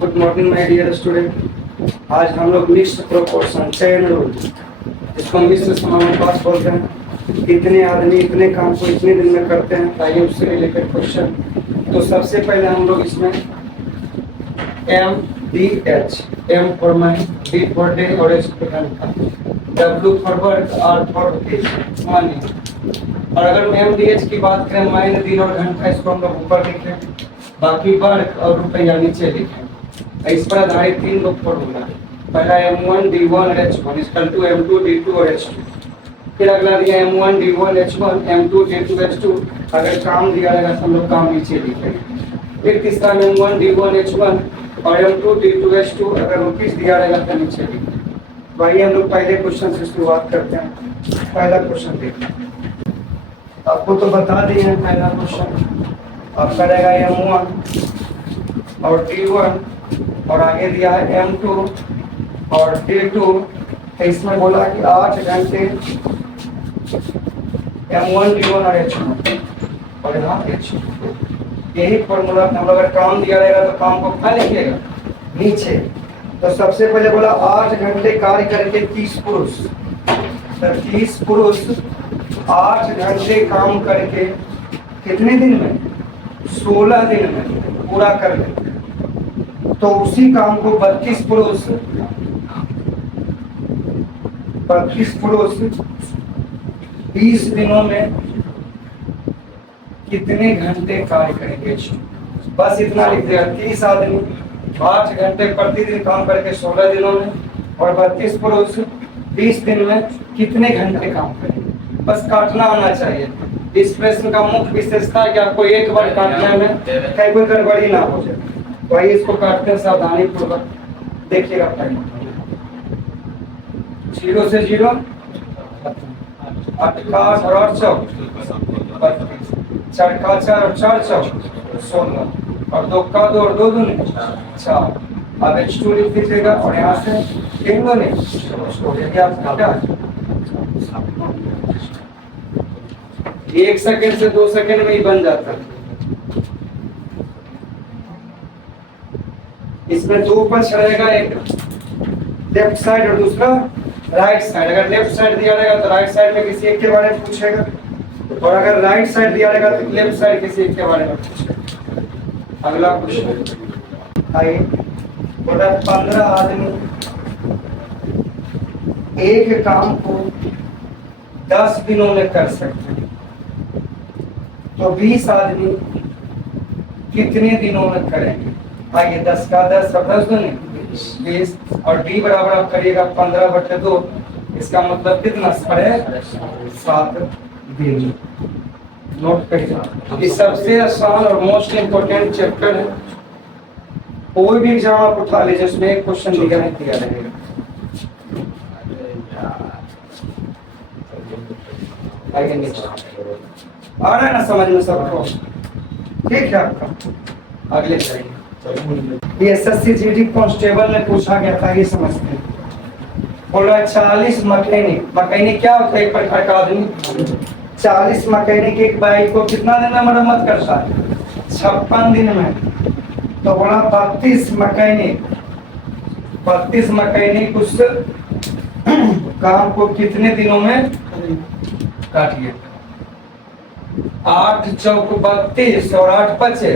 Good morning my dear student. आज हम लोग मिक्स्ड प्रोपोर्शन चैन रूल, इसको मिश्र समानुपात बोलते हैं। कितने आदमी इतने काम को इतने दिन में करते हैं, आइए उससे रिलेटेड क्वेश्चन। तो सबसे पहले हम लोग इसमें MDH, M for man, D for day और H फॉर घंटा, W for work, R for money. और अगर MDH की बात करें, महीने, दिन और घंटा, इसको हम लोग ऊपर लिखें, बाकी वर्क और रुपया नीचे लिखें। इस पर आधारित तीन लोग फॉर्मूला। पहला M1 D1 H1 equal to M2 D2 और H2। फिर अगला दिया M1 D1 H1 M2 D2 H2। अगर काम दिया रहेगा तो हम लोग काम नीचे लिखेंगे। फिर तीसरा M1 D1 H1 और M2 D2 H2। अगर रुपीस दिया रहेगा तो नीचे लिखेंगे। वही हम लोग पहले क्वेश्चन से शुरुआत करते हैं। पहला क्वेश्चन देखिए, आपको तो बता दिए हैं। पहला क्वेश्चन आपका रहेगा M1 और D1 और आगे दिया है M2 और D2। तो इसमें बोला कि 8 घंटे M1 D1 और H1 और यहाँ H2। यही फॉर्मूला हम लोग, अगर काम दिया रहेगा तो काम को कहाँ लिखिएगा, नीचे। तो सबसे पहले बोला 8 घंटे कार्य करके 30 पुरुष, तो 30 पुरुष 8 घंटे काम करके कितने दिन में, 16 दिन में पूरा कर लेते हैं। तो उसी काम को 32 पुरुष 20 दिनों में कितने घंटे कार्य करेंगे। बस इतना लिख दिया। 30 आदमी 8 घंटे प्रतिदिन काम करके 16 दिनों में, और 32 पुरुष 20 दिन में कितने घंटे काम करेंगे। बस काटना आना चाहिए। इस प्रश्न का मुख्य विशेषता है कि आपको एक बार काटने में कहीं कोई गड़बड़ी ना हो जाए। वही इसको काटते हैं सावधानी पूर्वक। देखिएगा पहले 0 से 0 8 का 8 और 4 4 का 4 और 4 4 16 और 2 का 2 और 2 दूनी 4। अब H2 लिख दीजिएगा और यहाँ से 3 दूनी यदि आप काटा 1 सेकंड से 2 सेकंड में ही बन जाता है। इसमें 2 पक्ष रहेगा, एक लेफ्ट साइड और दूसरा राइट साइड। अगर लेफ्ट साइड दिया रहेगा तो राइट साइड में किसी एक के बारे में पूछेगा, और अगर राइट साइड दिया रहेगा तो लेफ्ट साइड किसी एक के बारे में पूछेगा। अगला क्वेश्चन आइए, बोला 15 आदमी एक काम को 10 दिनों में कर सकते हैं, तो 20 आदमी कितने दिनों में करेंगे। आइए 10 का 10 और 10 दूनी 20, और D बराबर आप करिएगा 15/2। इसका मतलब कितना, 7.5 दिन। नोट करिए, ये सबसे आसान और मोस्ट इम्पोर्टेंट चैप्टर है। कोई भी एग्जाम आप उठा लीजिए, उसमें एक क्वेश्चन दिया नहीं दिया रहेगा। आइए नेक्स्ट, आ रहा है ना समझ में सबको, ठीक है आपका। अगले चाहिए, SSC GD कांस्टेबल में पूछा गया था, ये समझते हैं। बोला 40 मैकेनिक क्या होता है, एक प्रकार का आदमी। 40 मैकेनिक एक बाइक को कितना दिन में मरम्मत करता है, 56 दिन में। तो बोला 32 मैकेनिक उस काम को कितने दिनों में काटिए। 8 चौक 32 और 8 पचे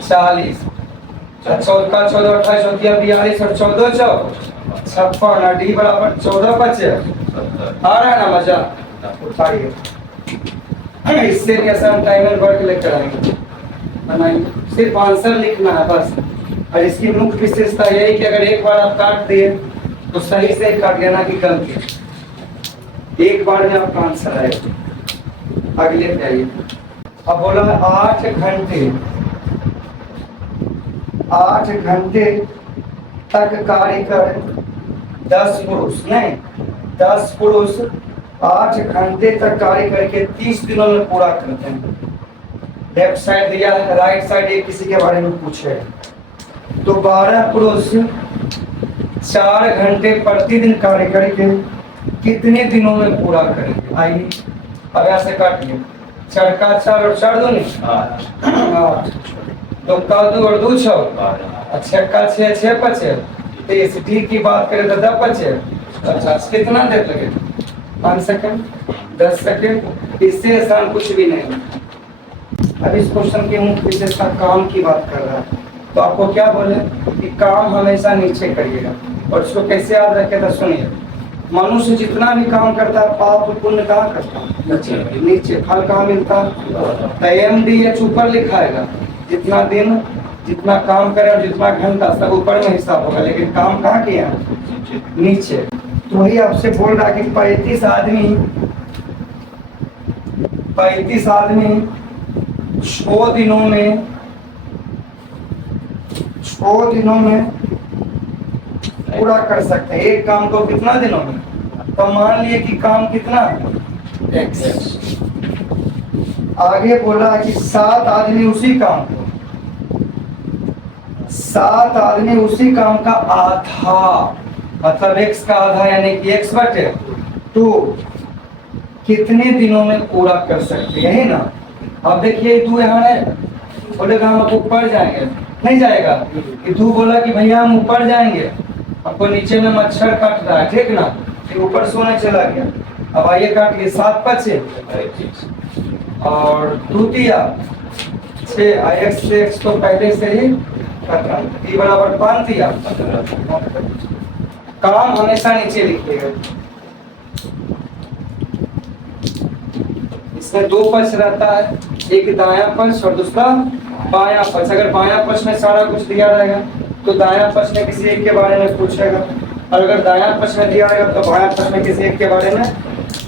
40। 14 का 14 28 होती है 42 और 14 चौक 56 और D बराबर 14 पचे। आ रहा है ना मजा, उठाइए। इससे भी आसान टाइमर वर्क लेकर आएंगे, बनाएंगे। सिर्फ आंसर लिखना है बस। और इसकी मुख्य विशेषता यही कि अगर एक बार आप काट दिए तो सही से काट लेना की गलती, एक बार में आपका आंसर आएगा। अगले पे आइए। अब बोला 8 घंटे तक कार्य कर 10 पुरुष, नहीं 10 पुरुष 8 घंटे तक कार्य करके 30 दिनों में पूरा करते हैं। लेफ्ट साइड दिया है, राइट साइड ये किसी के बारे में पूछे। तो 12 पुरुष 4 घंटे प्रतिदिन कार्य करके कितने दिनों में पूरा करेंगे। आइए अब यहाँ से काटिए। 4 का 4 और 4 दूनी 8, 2 का 2 और 2 6 अच्छा का 6 6 पचे 30 डी की बात करें तो 10 पचे 50 कितना देर लगे 5 सेकंड 10 सेकंड इससे आसान कुछ भी नहीं। अब इस क्वेश्चन की मुख्य विशेषता काम की बात कर रहा है तो आपको क्या बोले कि काम हमेशा नीचे करिएगा और इसको कैसे याद रखेगा सुनिए। मनुष्य जितना भी काम करता है पाप पुण्य कहाँ करता है नीचे फल कहाँ मिलता है MDH ऊपर लिखाएगा जितना दिन जितना काम करे और जितना घंटा सब ऊपर में हिसाब होगा लेकिन काम कहाँ किया नीचे। तो वही आपसे बोल रहा कि 35 आदमी 6 दिनों में पूरा कर सकते हैं एक काम को कितना दिनों में। तो मान लिए कि काम कितना X आगे बोला कि 7 आदमी उसी काम को 7 आदमी उसी काम का आधा मतलब X का आधा यानी कि X बटे 2 कितने दिनों में पूरा कर सकते हैं यही ना। अब देखिए तू यहाँ बोलेगा हम ऊपर जाएंगे नहीं जाएगा कि तू बोला कि भैया हम ऊपर जाएंगे आपको नीचे में मच्छर काट रहा है ठीक ना फिर ऊपर सोने चला गया। अब आइए काट लिए 7 पचे और 2 तिया 6 X से X तो पहले से ही खत्म T बराबर 5 तिया काम हमेशा नीचे लिखिएगा। इसमें 2 पक्ष रहता है एक दायां पक्ष और दूसरा बायां पक्ष। अगर बायां पक्ष में सारा कुछ दिया रहेगा तो दायां पक्ष में किसी एक के बारे में पूछेगा और अगर दायां पक्ष में दिया रहेगा तो बायां पक्ष में किसी एक के बारे में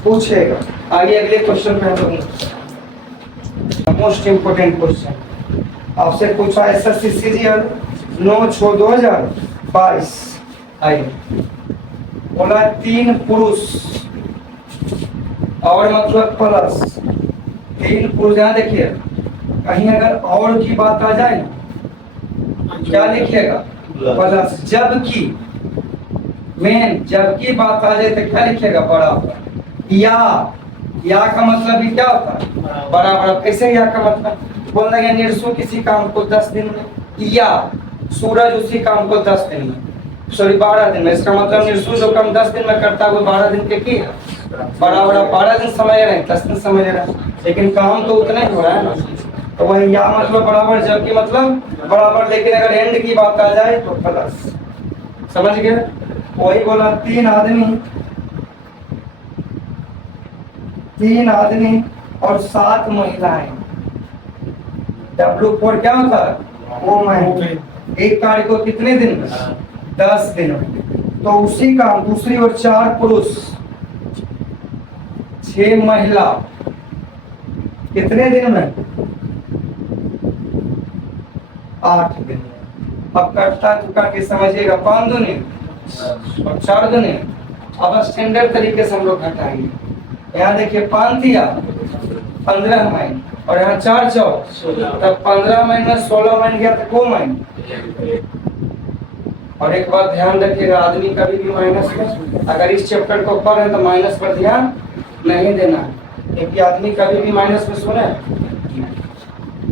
पूछेगा। आगे अगले क्वेश्चन पे हम लोग मोस्ट इंपोर्टेंट क्वेश्चन आपसे पूछा SSC CGL 9/6/2022 आइए बोला 3 पुरुष और मतलब प्लस 3 पुरुष यहाँ देखिए कहीं अगर और की बात आ जाए ना क्या लिखिएगा प्लस जबकि मेन जबकि बात आ जाए तो क्या लिखिएगा बराबर या का मतलब भी क्या होता है बराबर। कैसे या का मतलब बोल रहे निर्सु किसी काम को 10 दिन में या सूरज उसी काम को 10 दिन में सॉरी 12 दिन में इसका मतलब निर्सु जो काम 10 दिन में करता है वो 12 दिन के की है बराबर। 12 दिन समझ रहे हैं 10 दिन समझ रहे हैं लेकिन काम तो उतना ही हो रहा है ना। तो वही या मतलब बराबर जबकि मतलब बराबर लेकिन अगर एंड की बात आ जाए तो प्लस समझ गए। वही बोला 3 आदमी और 7 महिलाएं W4 क्या होता है वो मैं एक कार्य को कितने दिन में 10 दिन में। तो उसी काम दूसरी ओर 4 पुरुष 6 महिला कितने दिन में 8 दिन में। अब कटता चुका के समझिएगा 5 दुनी और 4 दुनी। अब स्टैंडर्ड तरीके से हम लोग घटाएंगे। यहाँ देखिए 5 दिया 15 माइन और यहाँ 4 चौक तब 15 माइन में 16 माइन गया तो 2 माइन। और एक बात ध्यान रखिएगा आदमी कभी भी माइनस में अगर इस चैप्टर को पढ़े तो माइनस पर ध्यान नहीं देना क्योंकि आदमी कभी भी माइनस में सुने।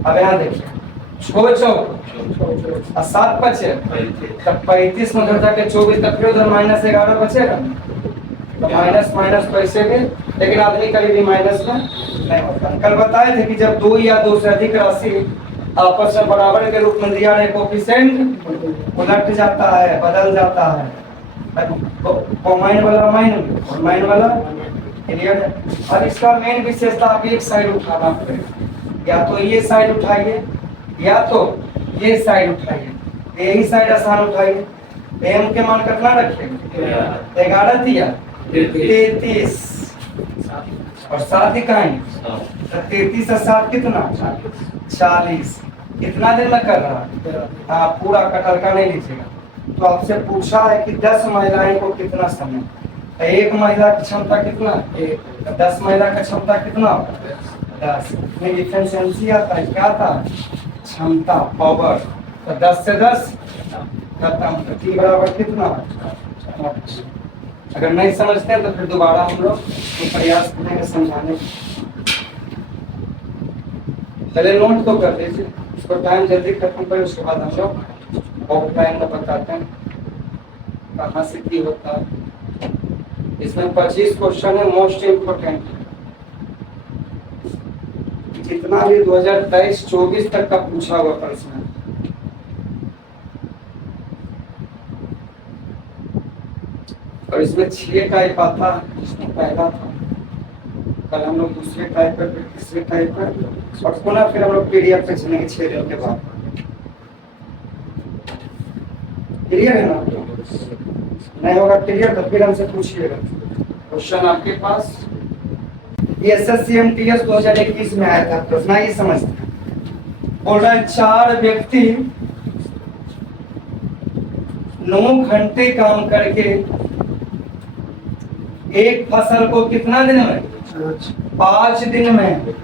अब यहाँ देखिए 6 चौक और 7 बचे तब 35 में उधर जाके 24 तक फिर उधर -11 बचेगा तो माइनस माइनस तो ऐसे भी लेकिन आदमी कभी भी माइनस में नहीं होता। कल बताए थे कि जब 2 या 2 से अधिक राशि आपस में बराबर के रूप में दिया है कोफिशिएंट उलट जाता है बदल जाता है माइन वाला माइन वाला क्लियर है। अब इसका मेन विशेषता आप एक साइड उठाना पड़ेगा या तो ये साइड उठाइए या तो ये साइड उठाइए यही साइड आसान उठाइए। एम के मान कितना रखेंगे 11 दिया 33 और 7 इकाई 33 और 7 कितना 40 कितना दिन में कर रहा है हाँ पूरा कटहल का नहीं लीजिएगा। तो आपसे पूछा है कि 10 महिलाएं को कितना समय एक महिला की क्षमता कितना 10 महिला का क्षमता कितना 10 में इफिशिएंसी आता है क्या आता है क्षमता पावर तो 10 से 10 खत्म T बराबर कितना। अगर नहीं समझते हैं तो फिर दोबारा हम लोग प्रयास करेंगे समझाने पहले नोट तो कर लीजिए उसको टाइम जल्दी खत्म करें उसके बाद हम लोग ऑफलाइन में बताते हैं कहाँ से की होता है। इसमें 25 क्वेश्चन है, मोस्ट इम्पोर्टेंट जितना भी 2023-24 तक का पूछा हुआ प्रश्न है। और इसमें 6 टाइप आता है, जिसमें पहला था, कल हम लोग दूसरे टाइप पर, फिर तीसरे टाइप पर, और पुनः फिर हम लोग पीडीएफ पे चलेंगे 6 दिन के बाद। क्लियर है ना? नहीं होगा क्लियर तो फिर हमसे पूछिएगा। क्वेश्चन आपके पास ये SSCMTS 2021 में आया था प्रश्न, ये समझते बोल रहा है 4 व्यक्ति 9 घंटे काम करके एक फसल को कितना दिन में, 5 दिन में,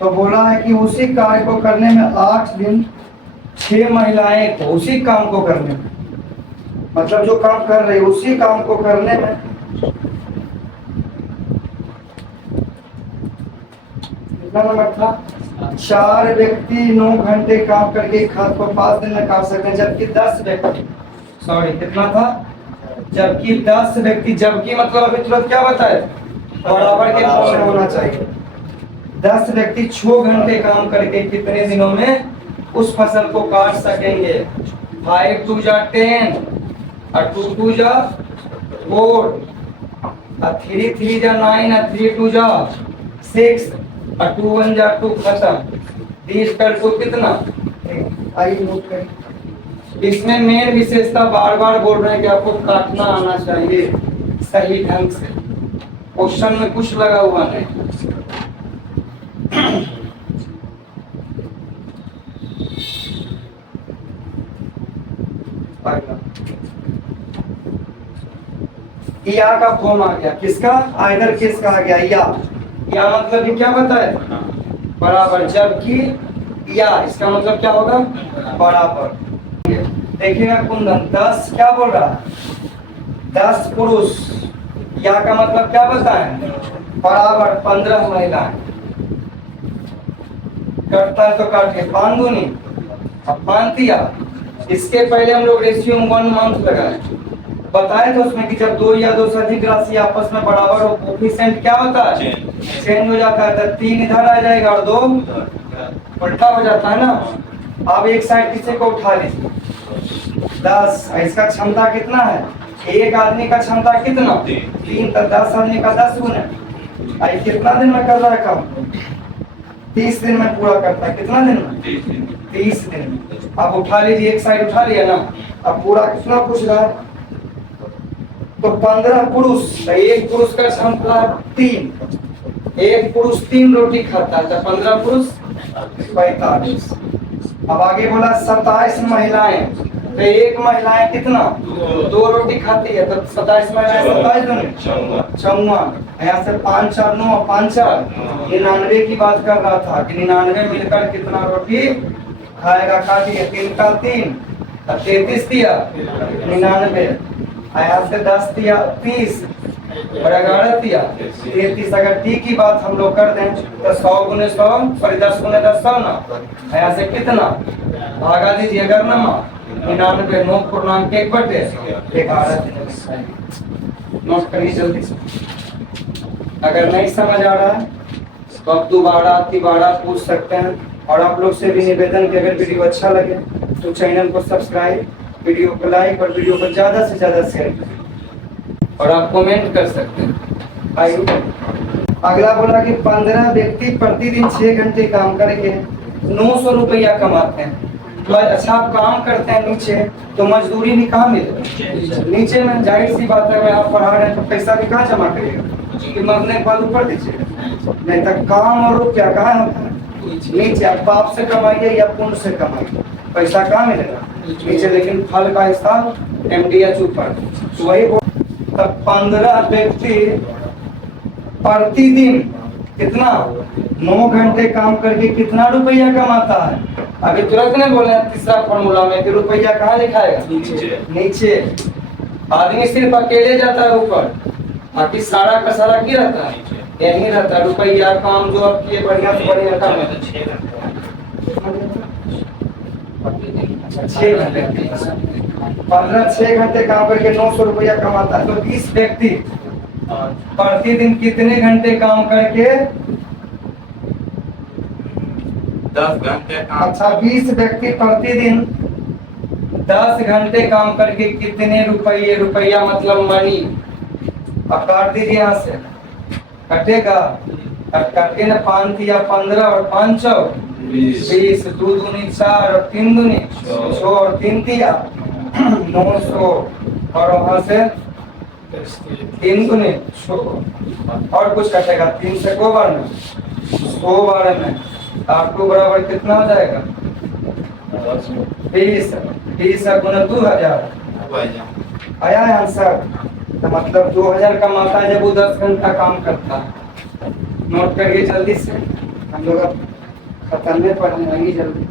तो बोला है कि उसी कार्य को करने में 8 दिन 6 महिलाएं को उसी काम को करने में, मतलब जो काम कर रहे उसी काम को करने में कितना नंबर था, 4 व्यक्ति 9 घंटे काम करके खाद को 5 दिन में काट सकते हैं, जबकि 10 व्यक्ति, सॉरी कितना था, जबकि 10 व्यक्ति, जबकि मतलब अभी तुरंत क्या बताए, बराबर के फॉर्म में होना चाहिए। 10 व्यक्ति 6 घंटे काम करके कितने दिनों में उस फसल को काट सकेंगे। 5 2 जा 10 और 2 2 जा 4 और 3 3 जा 9 और 3 2 जा 6 और 2 1 जा 2 खत्म। 20 कर 2 कितना, आइए नोट करें। इसमें मेन विशेषता बार बार बोल रहे हैं कि आपको काटना आना चाहिए सही ढंग से, क्वेश्चन में कुछ लगा हुआ नहीं। या का फॉर्म आ गया, किसका, आइदर किसका आ गया, या मतलब ये क्या बताए, बराबर, जबकि या इसका मतलब क्या होगा, बराबर। देखिएगा कुंदन 10 क्या बोल रहा है, 10 पुरुष, या का मतलब क्या बताएं, बराबर 15 महिलाएं। कटता है तो काटिए, 5 दूनी, अब 5 दिया। इसके पहले हम लोग रेशियो 1 मंथ लगाए, बताए तो उसमें कि जब 2 या 2 से अधिक राशि आपस में बराबर हो, कोफिशिएंट क्या होता है, चेंज हो जाता है, तो 3 इधर आ जाएगा और 2 उल्टा हो जाता है ना। अब एक साइड किसी को उठा लीजिए, 10, इसका क्षमता कितना है, एक आदमी का क्षमता कितना, 3, तो 10 आदमी का 10 गुना, आई कितना दिन में कर रहा है काम, 30 दिन में पूरा करता है, कितना दिन में, 30 दिन। अब उठा लीजिए, एक साइड उठा लिया ना, अब पूरा कितना पूछ रहा है, तो 15 पुरुष, एक पुरुष का क्षमता 3, एक पुरुष 3 रोटी खाता है, तो 15 पुरुष 45। अब आगे बोला 27 महिलाएं, तो एक महिलाएं कितना, 2 रोटी खाती है, तो 27 महिलाएं 27 दूनी 54, यहाँ से 5 4 9 5 4 99 की बात कर रहा था कि 99 मिलकर कितना रोटी खाएगा, काटिए, 3 का 3 और 33 दिया 99, यहाँ से 10 दिया 30 और 11 दिया 33। अगर टी की बात हम लोग कर दें तो 100 गुने 100, सॉरी 10 गुने 10 100 ना, यहाँ से कितना भागा दीजिए, अगर ना 99 9.1/11 नोट करिए जल्दी से। अगर नहीं समझ आ रहा है तो आप दोबारा तिबारा पूछ सकते हैं। और आप लोग से भी निवेदन कि अगर वीडियो अच्छा लगे तो चैनल को सब्सक्राइब, वीडियो को लाइक और वीडियो को ज्यादा से ज्यादा शेयर करें, और आप कमेंट कर सकते हैं। आइए अगला बोला कि 15 व्यक्ति प्रतिदिन 6 घंटे काम करके 900 रुपया कमाते हैं। तो अच्छा आप काम करते हैं नीचे, तो मजदूरी भी कहाँ मिलेगा, नीचे में। जाहिर सी बात है, अगर आप पढ़ा रहे हैं तो पैसा भी कहाँ जमा करिएगा, कि मरने के बाद ऊपर दीजिएगा, नहीं तो काम और रुपया कहाँ होता है, नीचे। आप पाप से कमाइए या पुण्य से कमाइए, पैसा कहाँ मिलेगा, नीचे। लेकिन फल का हिस्सा MDH ऊपर। तो वही 15 व्यक्ति प्रतिदिन कितना, 9 घंटे काम करके कितना रुपया कमाता है। अभी तुरंत नहीं बोले तीसरा फॉर्मूला में कि रुपया कहाँ लिखाएगा, नीचे। आदमी सिर्फ अकेले जाता है ऊपर, बाकी सारा का सारा क्या रहता है, यही रहता है। रुपया काम जो आप किए बढ़िया से बढ़िया काम है। 6 घंटे 15 6 घंटे काम करके 900 रुपया कमाता है। तो 20 व्यक्ति प्रतिदिन कितने घंटे काम करके 10 घंटे काम। अच्छा 20 व्यक्ति प्रतिदिन 10 घंटे काम करके कितने रुपये, रुपया मतलब मनी। अब काट दीजिए यहाँ से, कटेगा। अब काटिए ना, 5 या 15 और 5 चौ 20, 2 दूनी 4 और 3 दूनी 6 और 3 दिया 900 और वहां से 3 दूनी 6 और कुछ कटेगा 3 से को बार में 100 बार में आपको बराबर कितना हो जाएगा 20 गुना 2000 आया है आंसर। तो मतलब 2000 का माता है जब वो 10 घंटा काम करता है। नोट करिए जल्दी से, हम लोग अब खत्म में पढ़ने लगी जल्दी।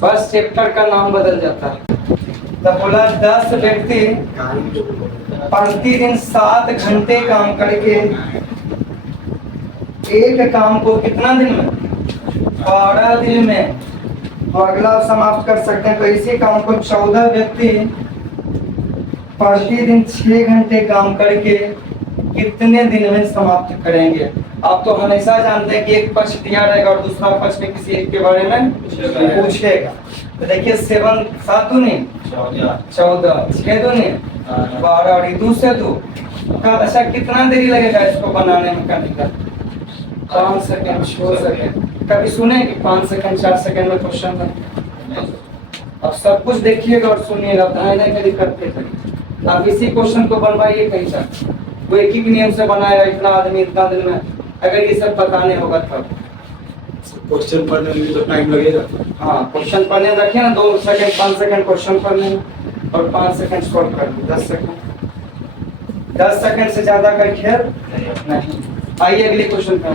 बस चैप्टर का नाम बदल जाता है। तो बोला 10 व्यक्ति प्रतिदिन 7 घंटे काम करके एक काम को कितना दिन में 12 दिन में, तो अगला समाप्त कर सकते हैं। तो इसी काम को 14 व्यक्ति प्रतिदिन 6 घंटे काम करके कितने दिन में समाप्त करेंगे। आप तो हमेशा जानते हैं कि एक पक्ष दिया रहेगा और दूसरा पक्ष में किसी एक के बारे में पूछेगा। तो देखिए 7 7 दूनी 14 6 दूनी 12 और 2 से 2 का अच्छा कितना देरी लगेगा इसको बनाने में करने का 5 सेकंड 6 सेकंड। कभी सुने कि 5 सेकंड 4 सेकंड में क्वेश्चन बने। अब सब कुछ देखिएगा और सुनिएगा, नहीं कभी करते थे। आप इसी क्वेश्चन को बनवाइए कहीं से, वो एक ही नियम से बनाएगा, इतना आदमी इतना दिन में, अगर ये सब बताने होगा तब। क्वेश्चन पढ़ने में भी तो टाइम लगेगा। हाँ क्वेश्चन पढ़ने में रखिए ना 2 सेकंड 5 सेकंड क्वेश्चन पढ़ने में और 5 सेकंड सॉल्व कर दो 10 सेकंड से ज्यादा का खेल नहीं। आइए अगले क्वेश्चन पे।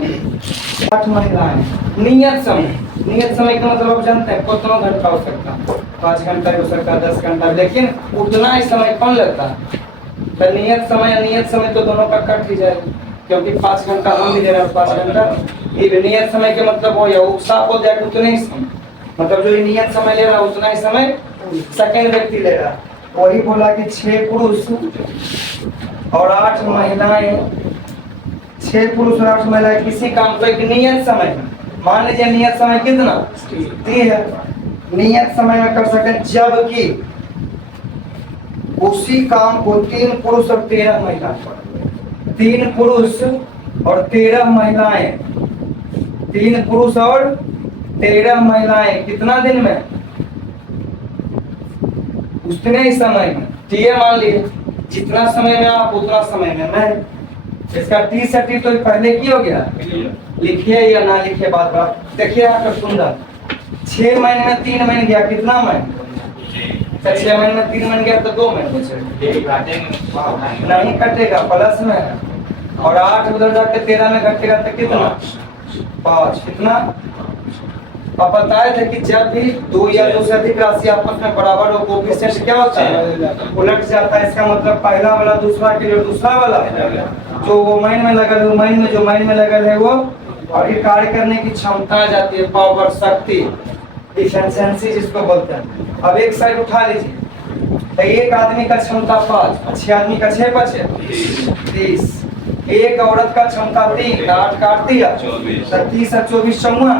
8 महिलाएं नियत समय का मतलब आप जानते हैं कितना घंटा हो सकता है, 5 घंटा हो सकता है 10 घंटा, लेकिन उतना ही समय कौन लेता है। तो नियत समय तो दोनों का कट ही जाएगा, क्योंकि 5 घंटा हम भी दे रहे हैं 5 घंटा। ये नियत समय के मतलब हो या साफ हो जाए उतने ही समय, मतलब जो नियत समय ले रहा है उतना ही समय सेकंड व्यक्ति ले रहा है। वही बोला कि 6 पुरुष और 8 महिलाएं, 6 पुरुष और 8 महिलाएं किसी काम को एक नियत समय, मान लीजिए नियत समय कितना 3 है, नियत समय में कर सकते हैं, जबकि उसी काम को 3 पुरुष और 13 महिलाएं, 3 पुरुष और 13 महिलाएं, 3 पुरुष और 13 महिलाएं कितना दिन में उतने ही समय में। ठीक है, मान लीजिए जितना समय में आप उतना समय में मैं, इसका टी से टी तो पहले की हो गया, लिखिए या ना लिखिए बात बात। देखिए यहाँ पर सुंदर 6 महीने में 3 महीने गया, कितना महीने 6 महीने में 3 महीने गया तो 2 महीने नहीं कटेगा, प्लस में है। और 8 उधर जाके 13 में घटेगा तो कितना 5, कितना। अब बताए थे कि जब भी 2 या 2 से अधिक राशि आपस में बराबर हो, कोएफिशिएंट क्या होता है उलट जाता है। इसका मतलब पहला वाला दूसरा के लिए दूसरा वाला जो वो माइन में लगल है, वो माइन में जो माइन में लगल है वो, और ये कार्य करने की क्षमता आ जाती है, पावर, शक्ति, एफिशिएंसी जिसको बोलते हैं। अब एक साइड उठा लीजिए, तो एक आदमी का क्षमता 5, 6 आदमी का 6 5 30, एक औरत का क्षमता 3, 8 काट दिया 30 और 24 54।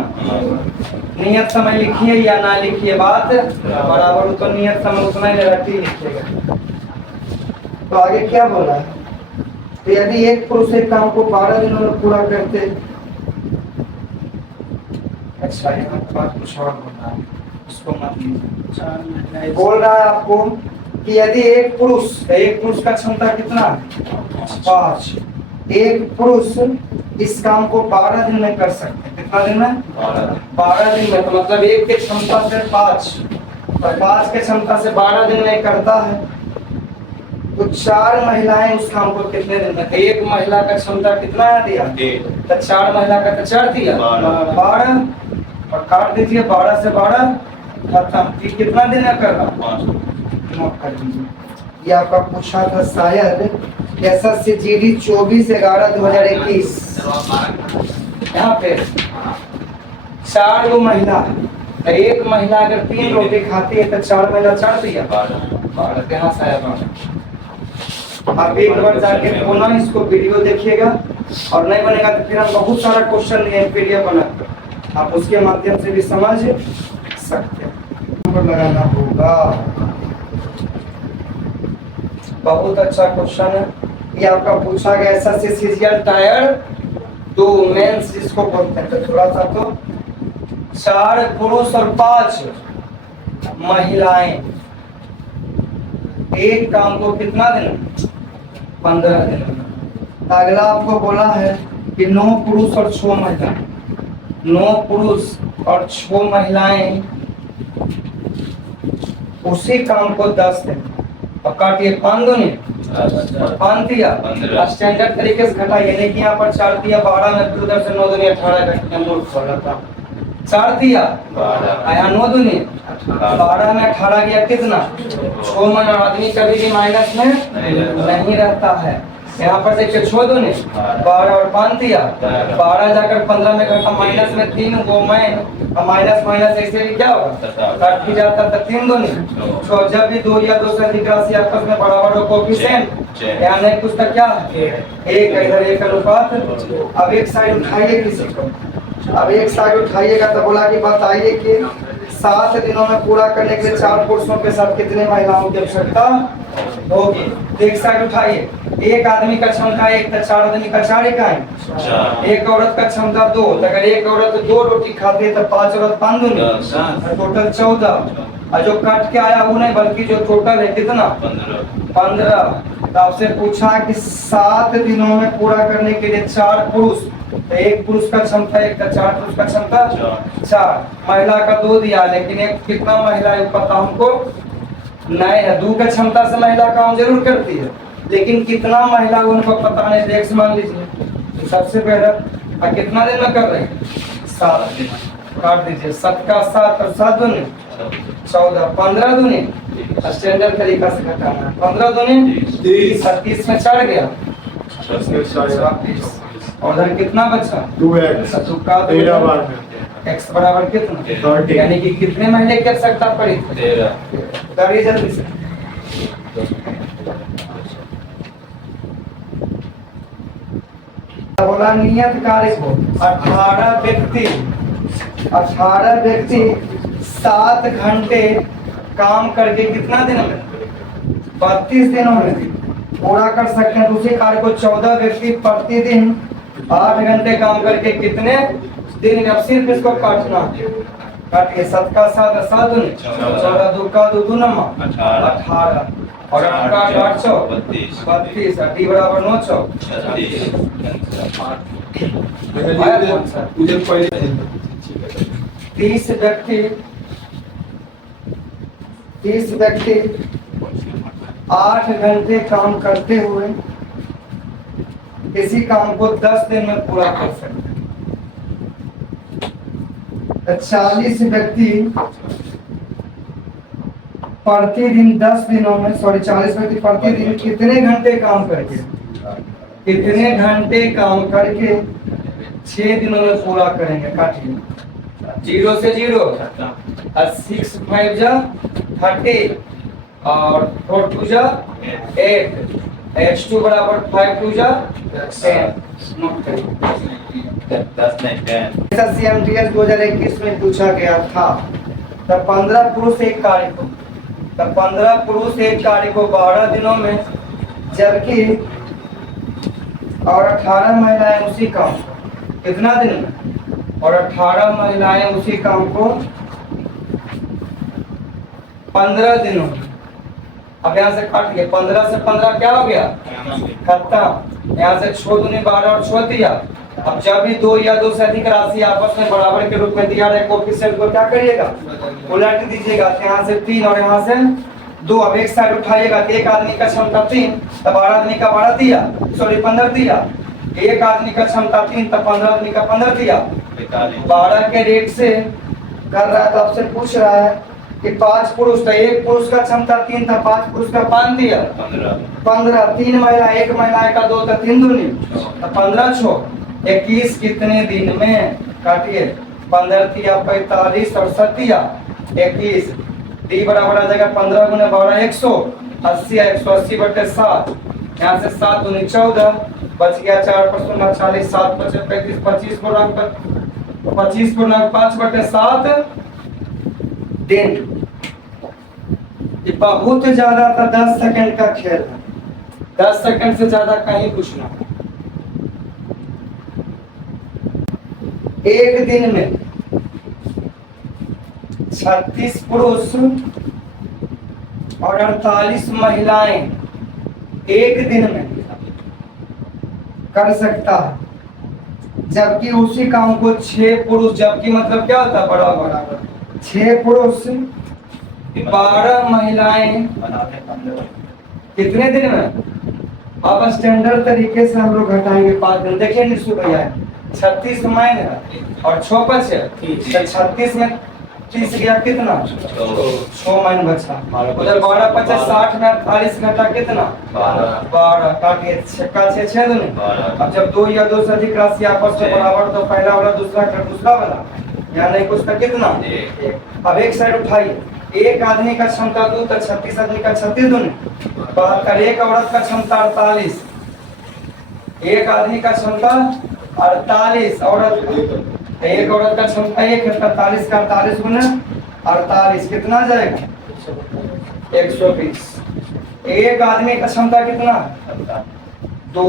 नियत समय लिखिए या ना लिखिए बात बराबर, तो नियत समय उतना ही रखिए लिखिएगा। तो आगे क्या बोला है, तो यदि एक पुरुष एक काम को 12 दिनों में पूरा करते, अच्छा यहाँ बात कुछ और बोल रहा है, उसको मत लीजिए। बोल रहा है आपको कि यदि एक पुरुष का क्षमता कितना 5, एक पुरुष इस काम को 12 दिन में कर सकते हैं। कितना दिन में 12 दिन में। तो मतलब एक के क्षमता से 5 और 5 के क्षमता से 12 दिन में करता है, तो 4 महिलाएं उस काम को कितने दिन में। एक महिला का क्षमता कितना दिया, तो 4 महिला का तो 4 दिया 12 और काट दीजिए 12 से 12 खत्म। कितना दिन में करना, नोट कर दीजिए। ये आपका पूछा था शायद SSCGD 24/11/2021, यहाँ पे 4 गो महिला है, तो एक महिला अगर 3 रोटी खाती है तो 4 महिला 4 दिया 12, यहाँ से आया 12। आप एक बार जाके पुनः इसको वीडियो देखिएगा, और नहीं बनेगा तो फिर हम बहुत सारा क्वेश्चन लिए पीडीएफ बना, आप उसके माध्यम से भी समझ सकते हैं। नंबर लगाना होगा। बहुत अच्छा क्वेश्चन है ये, आपका पूछा गया एसएससी सीजीएल टायर 2 मेंस जिसको बोलते हैं। तो थोड़ा सा तो 4 पुरुष और 5 महिलाएं एक काम को कितना दिन? 15 दिन। अगला आपको बोला है कि 9 पुरुष और 6 महिला, 9 पुरुष और 6 महिलाएं उसी काम को 10 दिन, और काटिए 5 दूनी 5 दिया, स्टैंडर्ड तरीके से घटाइए, नहीं कि यहाँ पर 4 दिया 12 में उधर से 9 दूनी 18 घटना मूर्ख पड़ा था। 4 दिया यहाँ 9 दूनी 12 में 18 गया कितना? 6 में आदमी कभी भी माइनस में नहीं रहता है। यहाँ पर देखिए 6 दूनी 12 और 5 दिया 12 जाकर 15 में घटा, माइनस में 3 गो में माइनस माइनस ऐसे ही क्या होगा? काट ही जाता था 3 दूनी 6। जब भी 2 या 2 से अधिक राशि आपस में बराबर हो कोएफिशिएंट, यहाँ नहीं कुछ तो क्या है? एक इधर एक अनुपात। अब एक साइड उठाइए किसी को, अब एक साइड उठाइएगा तो बोला कि बताइए कि 7 दिनों में पूरा करने के लिए 4 पुरुषों के साथ कितने महिलाओं की आवश्यकता होगी? एक साइड उठाइए, एक आदमी का क्षमता 1 तो 4 आदमी का 4 इकाई, एक औरत का क्षमता 2, तो अगर एक औरत 2 रोटी खाती है तो 5 औरत 5 दूनी टोटल 14, और जो कट के आया वो नहीं बल्कि जो टोटल है कितना? 15। तो आपसे पूछा कि 7 दिनों में पूरा करने के लिए 4 पुरुष, तो एक पुरुष का क्षमता 1 का 4 पुरुष का क्षमता 4, महिला का 2 दिया, लेकिन एक कितना महिला है पता हमको नहीं है। 2 का क्षमता से महिला काम जरूर करती है, लेकिन कितना महिला उनको पता नहीं। देख मान लीजिए तो सबसे पहले कितना दिन में कर रहे हैं? 7 दिन। काट दीजिए 7 का 7 और 7 दूनी 14, 15 दूनी स्टैंडर्ड तरीका से घटाना, 15 दूनी 30, 30 में 4 गया 26, और उधर कितना बचा? 2x x बराबर कितना? 30, यानी कि कितने महीने की आवश्यकता पड़ी? 13। करिए जल्दी से। बोला नियत कार्य को 18 व्यक्ति 7 घंटे काम करके कितना दिन में? 32 दिनों में पूरा कर सकते हैं। दूसरे कार्य को 14 व्यक्ति प्रतिदिन 8 घंटे काम करके कितने दिन में? अब सिर्फ इसको काटना, काटिए 7 का 7 7 दूनी 14, 2 का 2 2 नमा 18, और 8 का 8 6 32, डी बराबर 9 6 मुझे पहले 30 व्यक्ति 8 घंटे काम करते हुए इसी काम को 10 दिन में पूरा कर सकते हैं। 40 व्यक्ति प्रतिदिन 10 दिनों में 40 व्यक्ति प्रतिदिन कितने घंटे काम करके 6 दिनों में पूरा करेंगे? काटिए 0 से 0 और 6 5 जा 30 और 4 2 जा 8, h2 बराबर 5 2 जा 10। नोट करिए 10 नहीं 10। ऐसा CMTS 2021 में पूछा गया था। तब 15 पुरुष एक कार्य को 12 दिनों में, जबकि और 18 महिलाएं उसी काम को कितना दिन में? और 18 महिलाएं उसी काम को 15 दिनों में। अब यहाँ से काट लिया 15 से 15 क्या हो गया? खत्म। यहाँ से 6 दूनी 12 और 6 दिया। अब जब भी 2 या 2 से अधिक राशि आपस में बराबर के रूप में दिया रहे कोएफिशिएंट को क्या करिएगा? उलट दीजिएगा। यहाँ से 3 और यहाँ से 2। अब एक साइड उठाइएगा तो एक आदमी का क्षमता 3 तो 12 आदमी का 12 दिया, सॉरी 15 दिया। एक आदमी का क्षमता 3 तो 15 आदमी का 15 दिया। 12 के रेट से कर रहा है तो आपसे पूछ रहा है कि 5 पुरुष, तो एक पुरुष का क्षमता 3 था, 5 पुरुष का 5 दिया 15, 3 महिला, एक महिला का 2 तो 3 दूनी तो 15 6 21 कितने दिन में? काटिए 15 तिया 45 और 7 तिया 21। डी बराबर आ जाएगा 15 गुना 12 100, 80 है 180 बटे 7। यहाँ से 7 दूनी 14, बच गया 4 पर 0 40, 7 बचे 35, 25 गुना 5 बटे 7 दिन। ये बहुत ज्यादा था, 10 सेकंड का खेल है, 10 सेकंड से ज्यादा कहीं कुछ ना। एक दिन में 36 पुरुष और 48 महिलाएं एक दिन में कर सकता है, जबकि उसी काम को 6 पुरुष, जबकि मतलब क्या होता है बराबर, 6 पुरुष 12 महिलाएं कितने दिन में। अब स्टैंडर्ड तरीके से हम लोग घटाएंगे 5 दिन। देखिए निशु भैया 36 माइन है और 6 बचे, तो 36 में 30 गया कितना, 6 माइन बचा। उधर 12 50 60 में 48 घटा कितना 12 काटिए, छक्का 6 6 दूनी। अब जब 2 या 2 से अधिक राशि आपस में बराबर तो पहला वाला दूसरा का दूसरा वाला, यहाँ नहीं कुछ का कितना। अब एक साइड उठाइए, एक आदमी का क्षमता 2 तो 36 आदमी का 36 दूनी 72। एक औरत का क्षमता 48, एक आदमी का क्षमता 48, औरत एक औरत का क्षमता 1 है, 43 का 48 गुना 48 कितना जाएगा 120। एक आदमी का क्षमता कितना 2,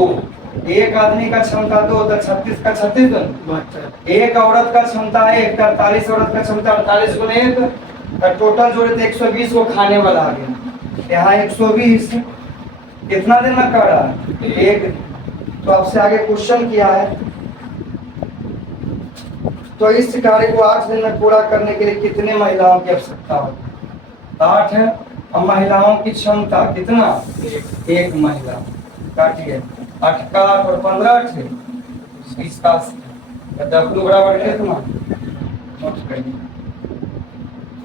एक आदमी का क्षमता 2 तो 36 का 36 गुना। एक औरत का क्षमता 1, 48 औरत का क्षमता 48 गुना 1, टोटल जोड़े तो 120 को खाने वाला आ गया। यहाँ 120 कितना दिन में कर रहा है, एक। तो आपसे आगे क्वेश्चन किया है, तो इस कार्य को 8 दिन में पूरा करने के लिए कितने महिलाओं की आवश्यकता होगी। 8 है और महिलाओं की क्षमता कितना, 1 महिला। काटिए 8 का 8 और 15 थे 20 का 80 बराबर कितना। नोट करिए,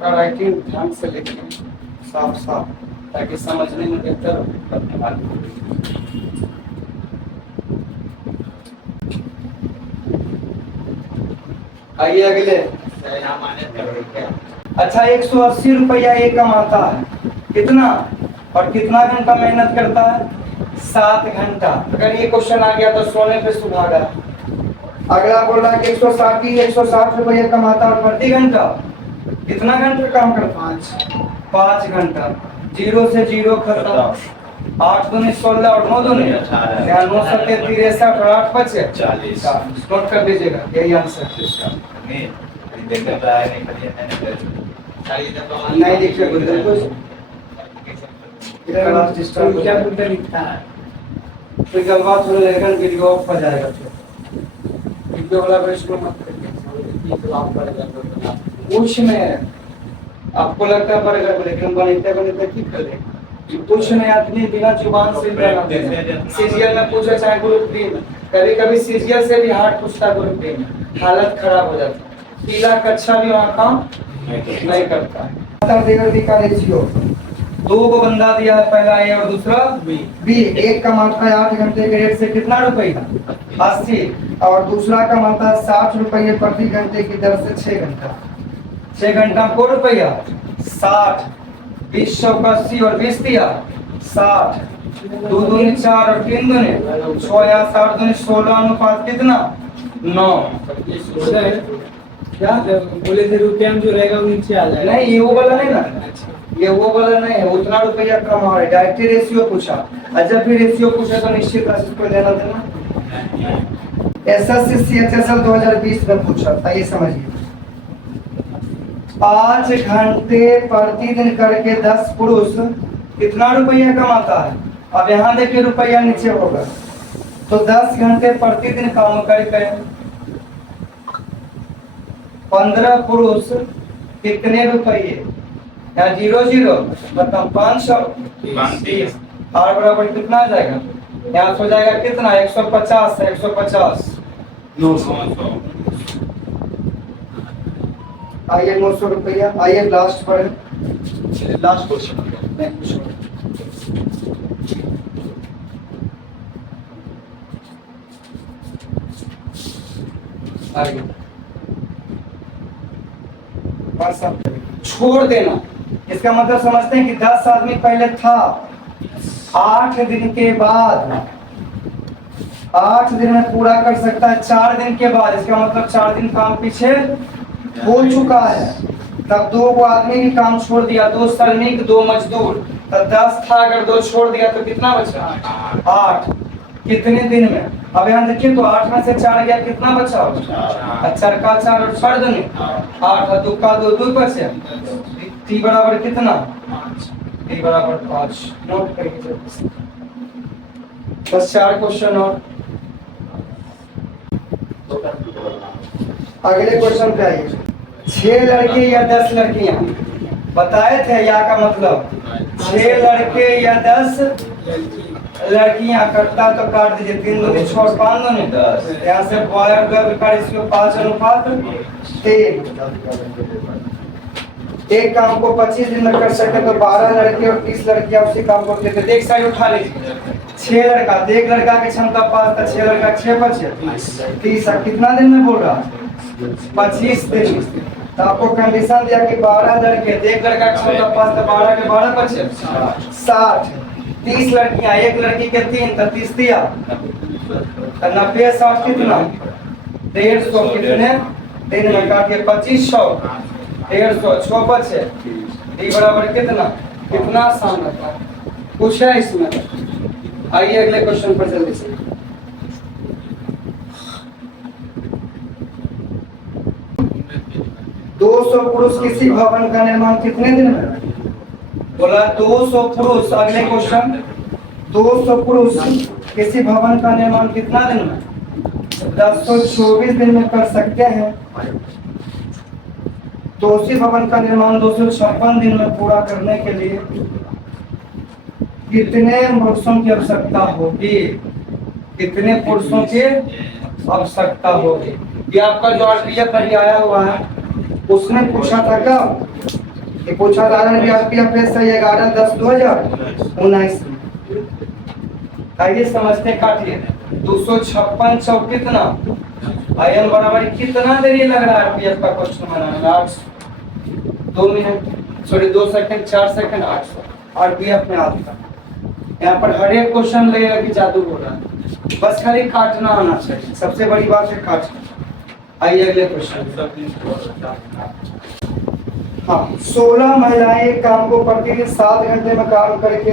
राइटिंग ध्यान से लिखिए साफ साफ, ताकि समझने में बेहतर करने वाले। आइए अगले। अच्छा 180 रुपया ये कमाता है, कितना और कितना घंटा मेहनत करता है, 7 घंटा। अगर ये क्वेश्चन आ गया तो सोने पे सुहागा। अगला बोल रहा है कि 160 रुपया कमाता है और प्रति घंटा कितना घंटा काम करता है, 5 घंटा। 0 से 0 खत्म, 8 दूनी 16 और 9 दूनी 9 सत्ते 63 और 8 बचे 40। नोट कर लीजिएगा, यही आंसर नहीं लिखे क्लास डिस्टर्ब क्या बोलते लिखता है, फिर गलबात होने लगेगा, वीडियो ऑफ हो जाएगा। फिर वीडियो वाला बेच को मत करिए, कुछ में आपको लगता है पड़ेगा, लेकिन बनते की करे कुछ नहीं। आदमी बिना जुबान से सीजीएल में पूछे चाहे ग्रुप डी में, कभी कभी सीजीएल से भी हार्ड पूछता ग्रुप डी में, हालत खराब हो जाती है। पीला कच्छा भी वहाँ काम नहीं करता है। रेशियो 2 को बंदा दिया है, पहला ए और दूसरा बी। एक कमाता है 8 घंटे के रेट से कितना रुपया 80, और दूसरा कमाता है 60 रुपये प्रति घंटे की दर से 6 घंटा। 6 घंटा को रुपया 60, 20 100 का 80 और 20 दिया 60, 2 दूनी 4 और 3 दूनी 6 या 7 दूनी 16 अनुपात कितना 9। क्या बोले थे रुपया में जो रहेगा वो नीचे आ जाएगा। नहीं, ये वो वाला नहीं ना, ये वो वाला नहीं है। उतना रुपया कम हो रहा है, डायरेक्ट रेशियो पूछा। जब भी रेशियो पूछे तो निश्चित राशि को लेना देना। एसएससी सीएचएसएल 2020 में पूछा था, ये समझिए। 5 घंटे प्रतिदिन करके 10 पुरुष कितना रुपया कमाता है। अब यहाँ देखिए रुपया नीचे होगा, तो 10 घंटे प्रतिदिन काम करके 15 पुरुष कितने रुपये, यहाँ 0 0 मतलब 500 और बराबर कितना आ जाएगा, यहाँ हो जाएगा कितना 150 है, 150 900। आइए 900 रुपया। आइए लास्ट पर, लास्ट क्वेश्चन आइए बस अब छोड़ देना। इसका मतलब समझते हैं कि 10 आदमी पहले था, 8 दिन के बाद 8 दिन में पूरा कर सकता है, 4 दिन के बाद, इसका मतलब 4 दिन काम पीछे हो चुका है। तब 2 आदमी भी काम छोड़ दिया, 2 श्रमिक 2 मजदूर, तो 10 था, अगर 2 छोड़ दिया तो कितना बचा? 8। कितने दिन में? अब यहाँ देखिए तो 8 में से 4 गया, कितना बचा? 4 का 4 और 4 दूनी 8, 2 का 2 2 बचे। t बराबर कितना? t बराबर 5। नोट करिए बस 4 क्वेश्चन और। अगले क्वेश्चन पे आइए। 6 लड़के या 10 लड़कियां, बताए थे या का मतलब 6 लड़के या 10 लड़कियां, करता तो काट दीजिए, 3 दूनी 6 और 5 दूनी 10। यहाँ से बॉय और गर्ल का रेशियो 5:3। एक काम को 25 दिन में कर सके तो 12 लड़के और 30 लड़कियां उसी काम को करते थे। एक साइड उठा लीजिए, 6 लड़का, तो एक लड़का की क्षमता 5 था, 6 लड़का 6 बचे 30। कितना दिन में बोल रहा? 25 दिन। तो आपको कंडीशन दिया कि 12 लड़के, एक लड़का की क्षमता 5 था, 12 के 12 बचे 60। 30 लड़कियां, एक लड़की के 3, तो 30 दिया 90 60 कितना? 150। कितने दिन में काटिए? 2500 150 6 बचे, d बराबर कितना? कितना आसान रहता है, कुछ है इसमें। आइए अगले क्वेश्चन पर जल्दी से। दो 200 पुरुष किसी भवन का निर्माण कितने दिन में? बोला 200 पुरुष। अगले क्वेश्चन, 200 पुरुष किसी भवन का निर्माण कितना दिन में? 1024 दिन में कर सकते हैं। तो उसी भवन का निर्माण 256 दिन में पूरा करने के लिए कितने पुरुषों की आवश्यकता होगी? कितने पुरुषों की आवश्यकता होगी? ये आपका जो आरपीएफ अभी आया हुआ है, उसने पूछा था कब? ये पूछा था आरपीएफ 11/10/2019। आइए समझते, काटिए 256 चौक कितना? आयन बराबर कितना देरी लग रहा है आरपीएफ का क्वेश्चन बनाने में? 8 2 minute sorry 2 second 4 second 800 RPF में आता है। यहाँ पर हर एक क्वेश्चन लगेगा कि जादू हो रहा है, बस खाली काटना आना चाहिए, सबसे बड़ी बात है काटना। आइए अगले क्वेश्चन। हाँ, 16 महिलाएं एक काम को प्रतिदिन 7 घंटे में काम करके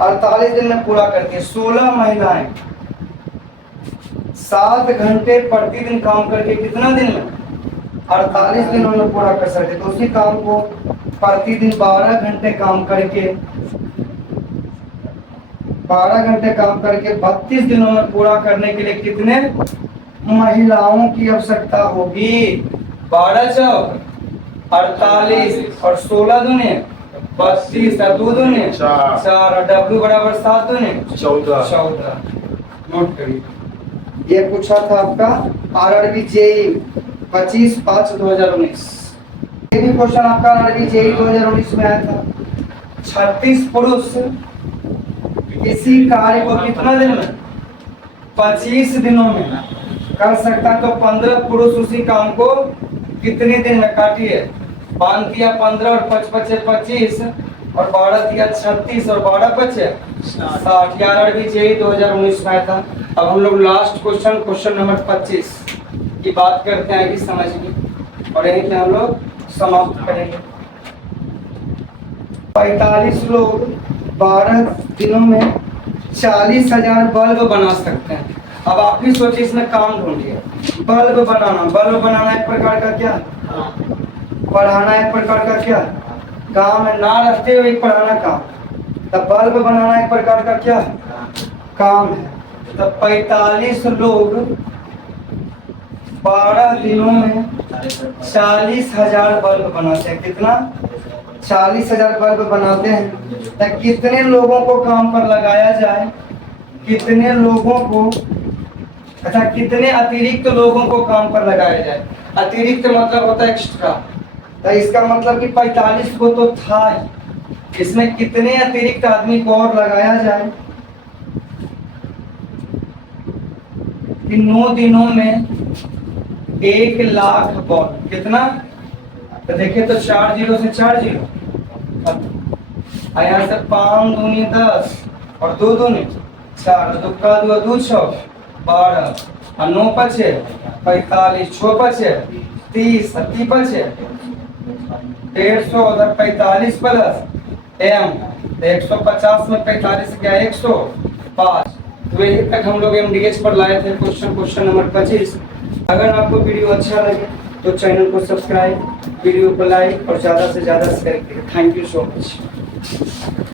48 दिन में पूरा करती है। 16 महिलाएं 7 घंटे प्रतिदिन काम करके कितना दिन में? 48 दिनों में पूरा कर सकते। तो उसी काम को प्रतिदिन 12 घंटे काम करके 32 दिनों में पूरा करने के लिए कितने महिलाओं की आवश्यकता होगी? 12 चौक 48 और 16 दूने 32 और 2 दूने 4 और W बराबर 7 दूने 14। नोट करिए, ये पूछा था आपका आरआरबी जेई 25/5/2019। ये भी क्वेश्चन आपका आरआरबी जेई 2019 में आया था। 36 पुरुष इसी कार्य को कितना दिन में? 25 दिनों में कर सकता है। तो 15 पुरुष उसी काम को कितने दिन में? काटिए, 5 दिया 15 और 5 बचे 25 और 12 दिया 36 और 12 बचे 60। आरआरबी जेई 2019 में आया था। अब हम लोग लास्ट क्वेश्चन नंबर 25 की बात करते हैं कि समझिए, और यहीं पे हम लोग समाप्त करेंगे। 45 लोग 12 दिनों में 40,000 बल्ब बना सकते हैं। अब आप भी सोचिए, इसमें काम ढूंढिए। बल्ब बनाना एक प्रकार का क्या? पढ़ाना एक प्रकार का क्या काम है? ना रहते हुए पढ़ाना काम, तब बल्ब बनाना एक प्रकार का क्या काम है? तब 45 लोग 12 दिनों में 40,000 बल्ब बनाते हैं। कितना? 40,000 बल्ब बनाते हैं। तो कितने लोगों को काम पर लगाया जाए? कितने लोगों को, अच्छा कितने अतिरिक्त लोगों को काम पर लगाया जाए? अतिरिक्त मतलब होता है एक्स्ट्रा, तो इसका मतलब कि 45 को तो था ही, इसमें कितने अतिरिक्त आदमी को और लगाया जाए कि 9 दिनों में 1 लाख बल्ब। कितना? तो देखिए तो 4 जीरो से 4 जीरो, यहाँ से 5 दूनी 10 और 2 दूनी 4, दुक्का 2 2 6 12 और 9 पचे 45, 6 पचे 30, 30 पचे 150, उधर 45 प्लस एम, तो 150 में 45 क्या 105। तो यही तक हम लोग एमडीएच पर लाए थे क्वेश्चन नंबर 25। अगर आपको वीडियो अच्छा लगे तो चैनल को सब्सक्राइब, वीडियो को लाइक और ज़्यादा से ज़्यादा शेयर करें। Thank you so much.